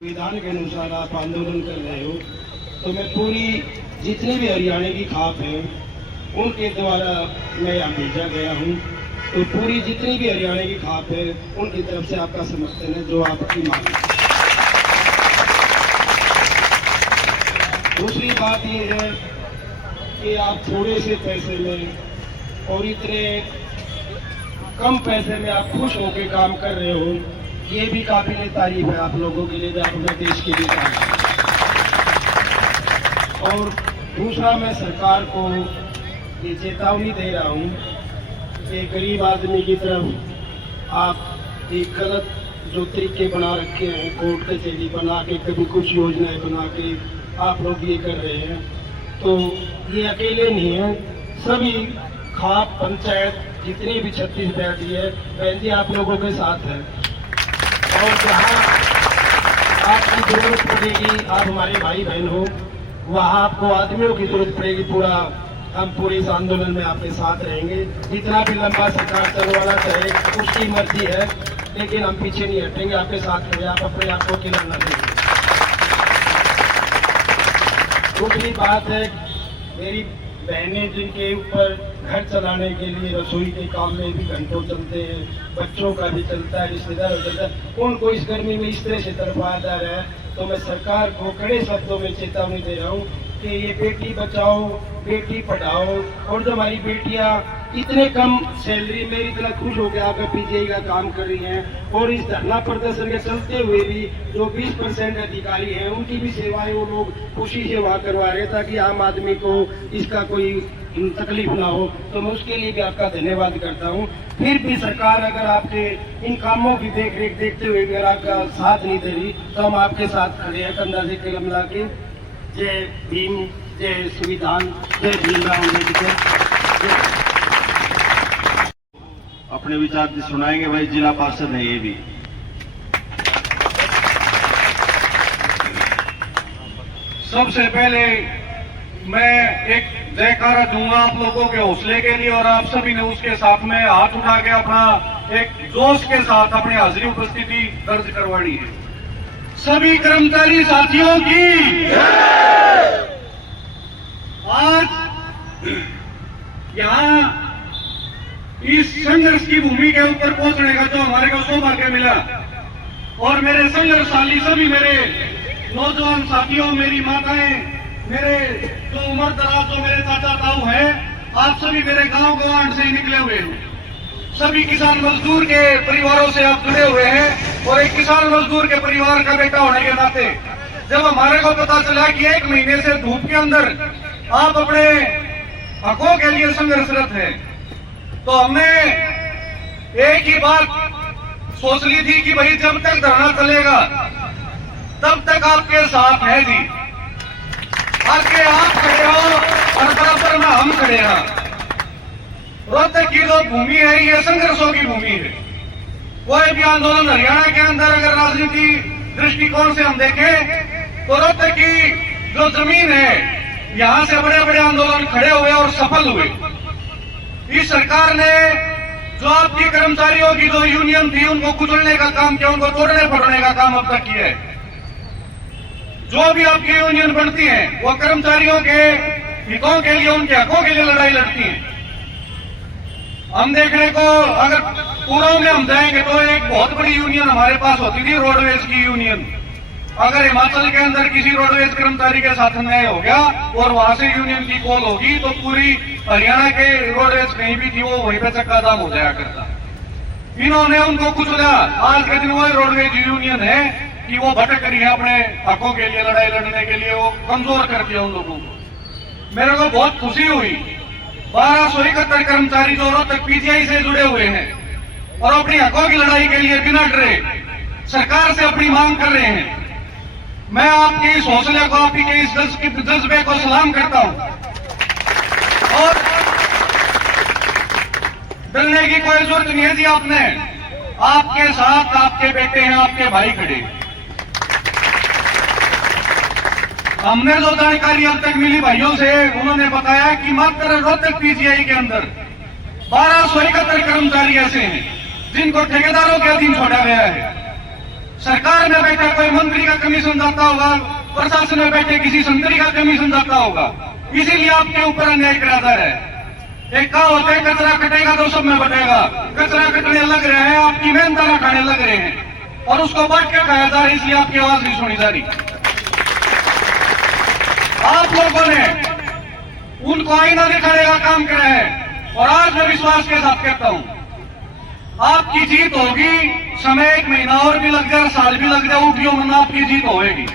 संविधान के अनुसार आप आंदोलन कर रहे हो, तो मैं पूरी जितनी भी हरियाणा की खाप है उनके द्वारा मैं यहाँ भेजा गया हूँ। तो पूरी जितनी भी हरियाणा की खाप है उनकी तरफ से आपका समर्थन है जो आपकी मांग है। दूसरी बात ये है कि आप थोड़े से पैसे में और इतने कम पैसे में आप खुश होकर काम कर रहे हो, ये भी काबिल तारीफ है आप लोगों के लिए, भी अपने देश के लिए काम। और दूसरा, मैं सरकार को ये चेतावनी दे रहा हूँ कि गरीब आदमी की तरफ आप एक गलत जो तरीके बना रखे हैं, कोर्ट कचहरी बना के, कभी कुछ योजनाएं बना के आप लोग ये कर रहे हैं। तो ये अकेले नहीं है, सभी खाप पंचायत जितनी भी 36 बैठी है बहन जी आप लोगों के साथ है। और जहाँ आपकी जरूरत पड़ेगी, आप हमारे भाई बहन हो, वहाँ आपको आदमियों की जरूरत पड़ेगी, हम पूरे इस आंदोलन में आपके साथ रहेंगे। जितना भी लंबा सरकार चलवाना चाहे उसकी मर्जी है, लेकिन हम पीछे नहीं हटेंगे, आपके साथ खड़े। आप अपने आप को अकेला न देंगे। दूसरी बात है, मेरी बहनें जिनके ऊपर घर चलाने के लिए रसोई के काम में भी घंटों चलते हैं, बच्चों का भी चलता है, रिश्तेदार चलता है, उनको इस गर्मी में इस तरह से तरफाया जा रहा है। तो मैं सरकार को कड़े शब्दों में चेतावनी दे रहा हूँ कि ये बेटी बचाओ बेटी पढ़ाओ, और जो हमारी बेटियाँ इतने कम सैलरी में इतना खुश होकर आकर पीजीआई का काम कर रही हैं, और इस धरना प्रदर्शन के चलते हुए भी जो 20% अधिकारी हैं उनकी भी सेवाएं वो लोग खुशी से वहाँ करवा रहे हैं, ताकि आम आदमी को इसका कोई तकलीफ ना हो। तो मैं उसके लिए भी आपका धन्यवाद करता हूँ। फिर भी सरकार अगर आपके इन कामों की देख रेख देखते हुए अगर आपका साथ नहीं दे रही, तो हम आपके साथ खड़े हैं कंधा से कलम मिला के। जय भीम, जय संविधान, जय भीमराव अम्बेडकर। अपने विचार सुनाएंगे भाई जिला पार्षद है ये भी। सबसे पहले मैं एक जयकारा दूंगा आप लोगों के हौसले के लिए, और आप सभी ने उसके साथ में हाथ उठा के अपना एक जोश के साथ अपनी हाजिरी उपस्थिति दर्ज करवाई है। सभी कर्मचारी साथियों की आज यहाँ इस संघर्ष की भूमि के ऊपर पहुंचने का जो हमारे को सौभाग्य मिला, और मेरे संघर्षशाली सभी मेरे नौजवान साथियों, मेरी माताएं, मेरे जो उम्र दराज जो मेरे चाचा ताऊ हैं, आप सभी मेरे गांव गवांड से निकले हुए हैं। सभी किसान मजदूर के परिवारों से आप जुड़े हुए हैं, और एक किसान मजदूर के परिवार का बेटा होने के नाते जब हमारे को पता चला कि 1 महीने से धूप के अंदर आप अपने हकों के लिए संघर्षरत हैं, तो हमने एक ही बात सोच ली थी कि भाई जब तक धरना चलेगा तब तक आपके साथ है जी। आगे आप खड़े हो और बराबर में हम खड़े हैं। रोहतक की जो भूमि है ये संघर्षों की भूमि है। कोई भी आंदोलन हरियाणा के अंदर अगर राजनीति दृष्टिकोण से हम देखें तो रोहतक की जो जमीन है, यहाँ से बड़े बड़े आंदोलन खड़े हुए और सफल हुए। इस सरकार ने जो आपकी कर्मचारियों की जो यूनियन थी उनको कुचलने का काम किया, उनको तोड़ने फोड़ने का काम अब तक किया है। जो भी आपकी यूनियन बनती है वो कर्मचारियों के हितों के लिए, उनके हकों के लिए लड़ाई लड़ती है। हम देखने को अगर पूर्व में हम जाएंगे तो एक बहुत बड़ी यूनियन हमारे पास होती थी, रोडवेज की यूनियन। अगर हिमाचल के अंदर किसी रोडवेज कर्मचारी के साथ अन्याय हो गया और वहां से यूनियन की कॉल होगी तो पूरी हरियाणा के रोडवेज कहीं भी थी वो वहीं पे चक्का जाम हो जाया करता। इन्होंने उनको कुचला। आज के दिन वो रोडवेज यूनियन है कि वो भटक रही है अपने हकों के लिए लड़ाई लड़ने के लिए, वो कमजोर कर दिया उन लोगों को। मेरे को बहुत खुशी हुई 1271 कर्मचारी जो रोहतक पीजीआई से जुड़े हुए हैं और अपनी हकों की लड़ाई के लिए बिना डरे सरकार से अपनी मांग कर रहे हैं। मैं आपके इस हौसले को, आपके इस जज्बे को सलाम करता हूं, और डरने की कोई जरूरत नहीं है जी। आपके साथ आपके बेटे हैं, आपके भाई खड़े। हमने जो जानकारी अब तक मिली भाइयों से, उन्होंने बताया कि मात्र रोहतक पीजीआई के अंदर 1271 कर्मचारी ऐसे हैं जिनको ठेकेदारों के अधीन छोड़ा गया है। सरकार में बैठा कोई मंत्री का कमी कमी समझाता होगा, प्रशासन में बैठे किसी संतरी का कमी समझाता होगा, इसीलिए आपके ऊपर अन्याय करा जा रहा है। एक कहावत है, कचरा कटेगा तो सब में बटेगा। कचरा कटने लग रहे हैं, आपकी मेहनत खाने लग रहे हैं और उसको बांट के खाया जा रहा है, इसलिए आपकी आवाज नहीं सुनी जा रही। आप लोगों ने उनको आईना दिखाने का काम करा है और आज मैं विश्वास के साथ कहता हूं आपकी जीत होगी। समय 1 महीना और भी लग जाए, साल भी लग जाए, उठियो मन आपकी जीत होगी।